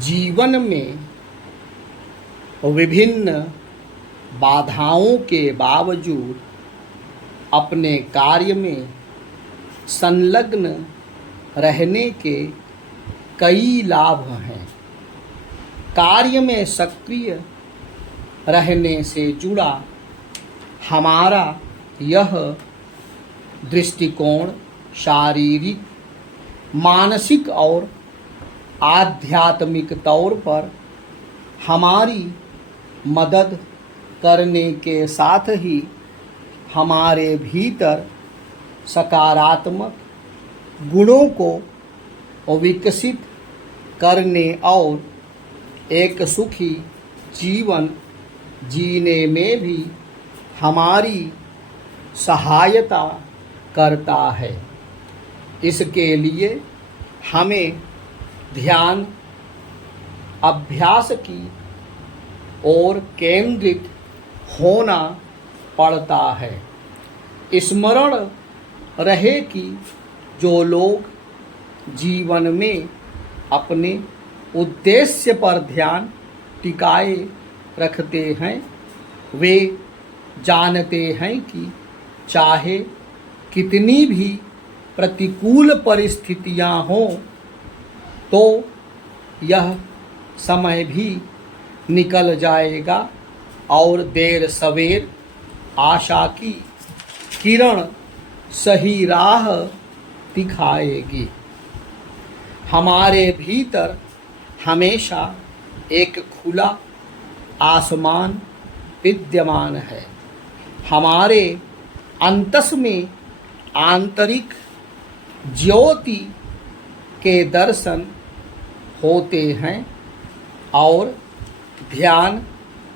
जीवन में विभिन्न बाधाओं के बावजूद अपने कार्य में संलग्न रहने के कई लाभ हैं। कार्य में सक्रिय रहने से जुड़ा हमारा यह दृष्टिकोण शारीरिक, मानसिक और आध्यात्मिक तौर पर हमारी मदद करने के साथ ही हमारे भीतर सकारात्मक गुणों को विकसित करने और एक सुखी जीवन जीने में भी हमारी सहायता करता है। इसके लिए हमें ध्यान अभ्यास की ओर केंद्रित होना पड़ता है। स्मरण रहे कि जो लोग जीवन में अपने उद्देश्य पर ध्यान टिकाए रखते हैं वे जानते हैं कि चाहे कितनी भी प्रतिकूल परिस्थितियां हों तो यह समय भी निकल जाएगा और देर सवेर आशा की किरण सही राह दिखाएगी। हमारे भीतर हमेशा एक खुला आसमान विद्यमान है। हमारे अंतस में आंतरिक ज्योति के दर्शन होते हैं और ध्यान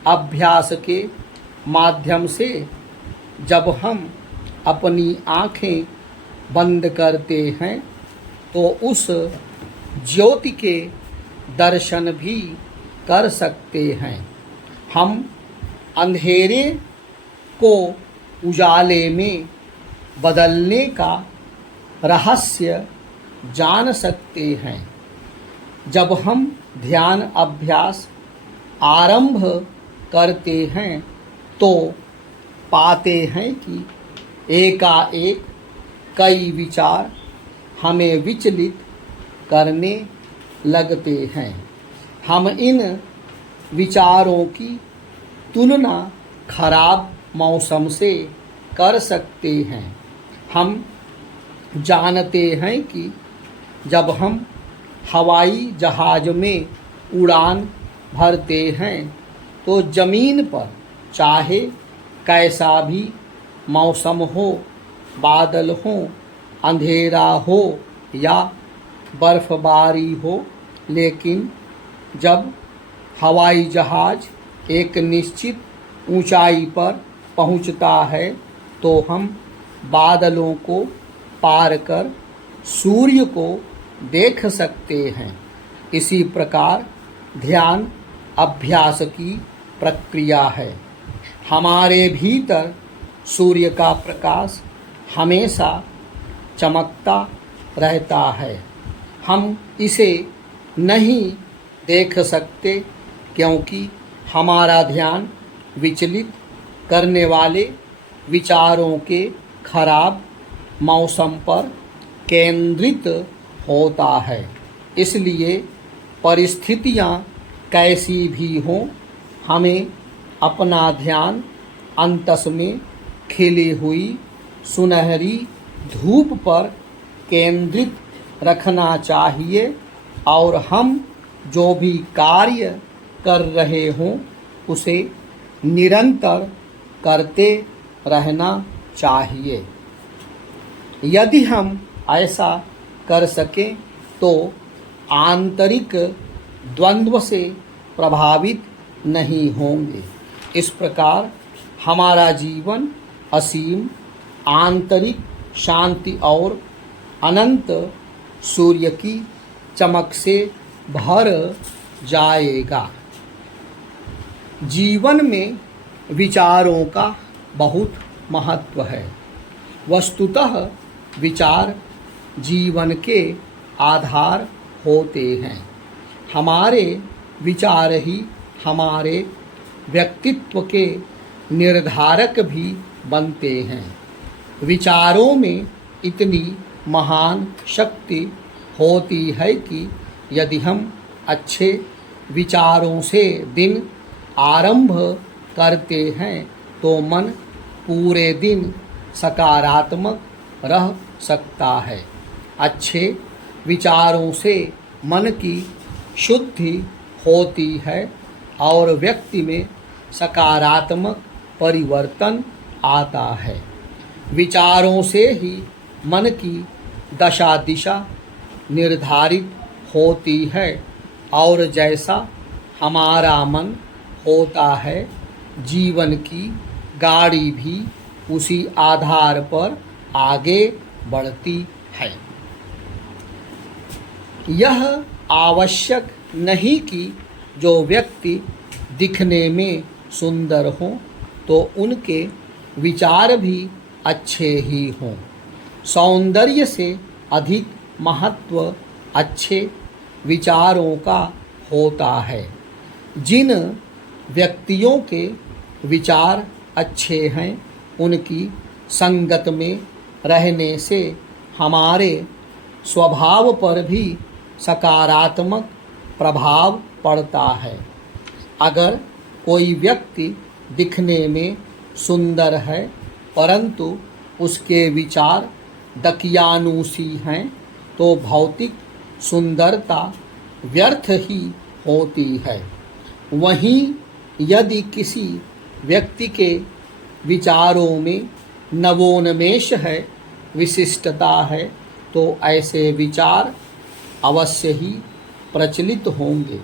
अभ्यास के माध्यम से जब हम अपनी आँखें बंद करते हैं तो उस ज्योति के दर्शन भी कर सकते हैं। हम अंधेरे को उजाले में बदलने का रहस्य जान सकते हैं। जब हम ध्यान अभ्यास आरंभ करते हैं तो पाते हैं कि एकाएक कई विचार हमें विचलित करने लगते हैं। हम इन विचारों की तुलना खराब मौसम से कर सकते हैं। हम जानते हैं कि जब हम हवाई जहाज में उड़ान भरते हैं तो ज़मीन पर चाहे कैसा भी मौसम हो, बादल हो, अंधेरा हो या बर्फबारी हो, लेकिन जब हवाई जहाज एक निश्चित ऊंचाई पर पहुंचता है तो हम बादलों को पार कर सूर्य को देख सकते हैं। इसी प्रकार ध्यान अभ्यास की प्रक्रिया है। हमारे भीतर सूर्य का प्रकाश हमेशा चमकता रहता है। हम इसे नहीं देख सकते क्योंकि हमारा ध्यान विचलित करने वाले विचारों के खराब मौसम पर केंद्रित होता है। इसलिए परिस्थितियां कैसी भी हों, हमें अपना ध्यान अंतस में खिली हुई सुनहरी धूप पर केंद्रित रखना चाहिए और हम जो भी कार्य कर रहे हों उसे निरंतर करते रहना चाहिए। यदि हम ऐसा कर सकें तो आंतरिक द्वंद्व से प्रभावित नहीं होंगे। इस प्रकार हमारा जीवन असीम आंतरिक शांति और अनंत सूर्य की चमक से भर जाएगा। जीवन में विचारों का बहुत महत्व है। वस्तुतः विचार जीवन के आधार होते हैं। हमारे विचार ही हमारे व्यक्तित्व के निर्धारक भी बनते हैं। विचारों में इतनी महान शक्ति होती है कि यदि हम अच्छे विचारों से दिन आरंभ करते हैं तो मन पूरे दिन सकारात्मक रह सकता है। अच्छे विचारों से मन की शुद्धि होती है और व्यक्ति में सकारात्मक परिवर्तन आता है। विचारों से ही मन की दशा दिशा निर्धारित होती है और जैसा हमारा मन होता है, जीवन की गाड़ी भी उसी आधार पर आगे बढ़ती है। यह आवश्यक नहीं कि जो व्यक्ति दिखने में सुंदर हों तो उनके विचार भी अच्छे ही हों। सौंदर्य से अधिक महत्व अच्छे विचारों का होता है। जिन व्यक्तियों के विचार अच्छे हैं उनकी संगत में रहने से हमारे स्वभाव पर भी सकारात्मक प्रभाव पड़ता है। अगर कोई व्यक्ति दिखने में सुंदर है परंतु उसके विचार दकियानुसी हैं तो भौतिक सुंदरता व्यर्थ ही होती है। वहीं यदि किसी व्यक्ति के विचारों में नवोन्मेष है, विशिष्टता है, तो ऐसे विचार अवश्य ही प्रचलित होंगे।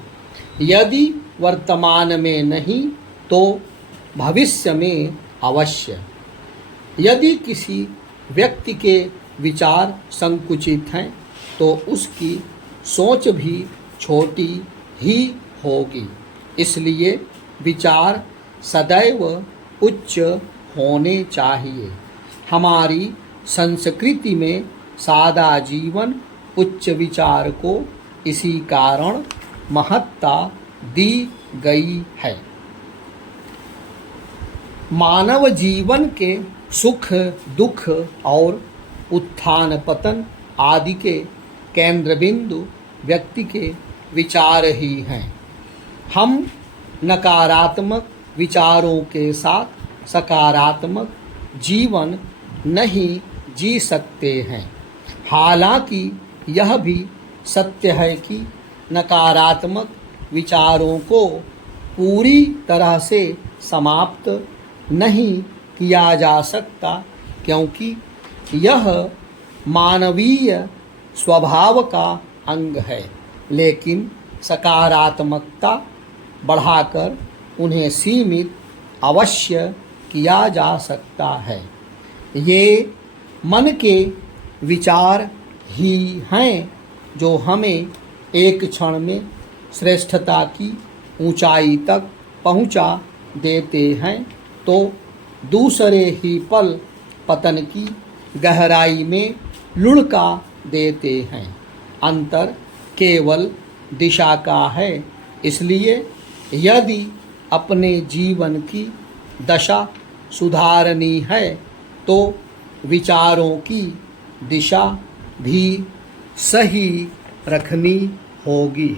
यदि वर्तमान में नहीं तो भविष्य में अवश्य। यदि किसी व्यक्ति के विचार संकुचित हैं तो उसकी सोच भी छोटी ही होगी। इसलिए विचार सदैव उच्च होने चाहिए। हमारी संस्कृति में सादा जीवन उच्च विचार को इसी कारण महत्ता दी गई है। मानव जीवन के सुख दुख और उत्थान पतन आदि के केंद्र बिंदु व्यक्ति के विचार ही हैं। हम नकारात्मक विचारों के साथ सकारात्मक जीवन नहीं जी सकते हैं। हालांकि यह भी सत्य है कि नकारात्मक विचारों को पूरी तरह से समाप्त नहीं किया जा सकता, क्योंकि यह मानवीय स्वभाव का अंग है। लेकिन सकारात्मकता बढ़ाकर उन्हें सीमित अवश्य किया जा सकता है। ये मन के विचार ही हैं जो हमें एक क्षण में श्रेष्ठता की ऊंचाई तक पहुंचा देते हैं तो दूसरे ही पल पतन की गहराई में लुढ़का देते हैं। अंतर केवल दिशा का है। इसलिए यदि अपने जीवन की दशा सुधारनी है तो विचारों की दिशा भी सही रखनी होगी।